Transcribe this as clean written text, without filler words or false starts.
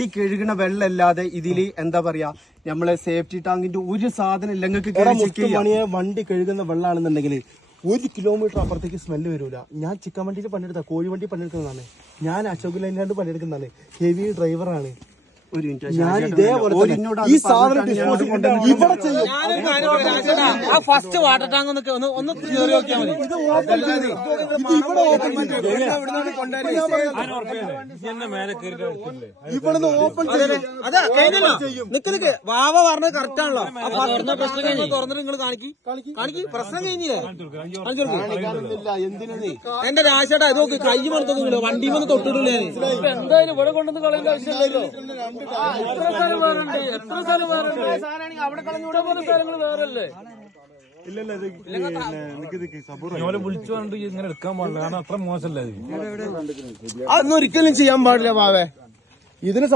വണ്ടി കഴുകണ വെള്ളമല്ലാതെ ഇതില് എന്താ പറയാ നമ്മളെ സേഫ്റ്റി ടാങ്കിന്റെ ഒരു സാധനം ഇല്ല. നിങ്ങൾക്ക് വണ്ടി കഴുകുന്ന വെള്ളമാണെന്നുണ്ടെങ്കിൽ 1 കിലോമീറ്റർ അപ്പുറത്തേക്ക് സ്മെല്ല് വരൂല. ഞാൻ ചിക്കൻ വണ്ടിയിൽ പണിയെടുത്ത കോഴി വണ്ടി പണിയെടുക്കുന്നതാണ്. ഞാൻ അശോക് ലൈനിലാണ്ട് പണിയെടുക്കുന്നതാണ്. ഹെവി ഡ്രൈവറാണ് ഞാൻ. ഇതേപോലെ ഈ സാധനം ഡിസ്പോസ് ഇവിടെ ചെയ്യും. ഫസ്റ്റ് വാട്ടർ ടാങ്ക് ഒന്ന് കയറി നോക്കിയാൽ മതി. ഇത് ഓപ്പൺ ചെയ്ത് ഇവിടെ ഓപ്പൺ ഇവിടുന്ന് ഓപ്പൺ ചെയ്യും. നിക്ക് വാവ പറഞ്ഞത് കറക്റ്റ് ആണല്ലോ. തുറന്നിട്ട് നിങ്ങൾ കാണിക്ക് പ്രശ്നം കഴിഞ്ഞില്ലേ? എന്റെ രാശേട്ടാ ഇത് നോക്ക്, കൈ മണത്ത് നിങ്ങള് വണ്ടി വന്ന് തൊട്ടിട്ടില്ലേ? എന്തായാലും ഇവിടെ കൊണ്ടുവന്ന് കളയേണ്ട ആവശ്യമില്ലല്ലോ. എത്ര സ്ഥലം വേറുണ്ട്, എത്ര സ്ഥലം വേറുണ്ട്. അവിടെ കളഞ്ഞൂടെ പോലെ സ്ഥലങ്ങൾ വേറല്ലേ? വിളിച്ചു പറഞ്ഞിട്ട് ഇങ്ങനെ എടുക്കാൻ പാടില്ല, കാരണം അത്ര മോശമല്ലേ. അതൊന്നും ഒരിക്കലും ചെയ്യാൻ പാടില്ല. വാവേ ഇതിന്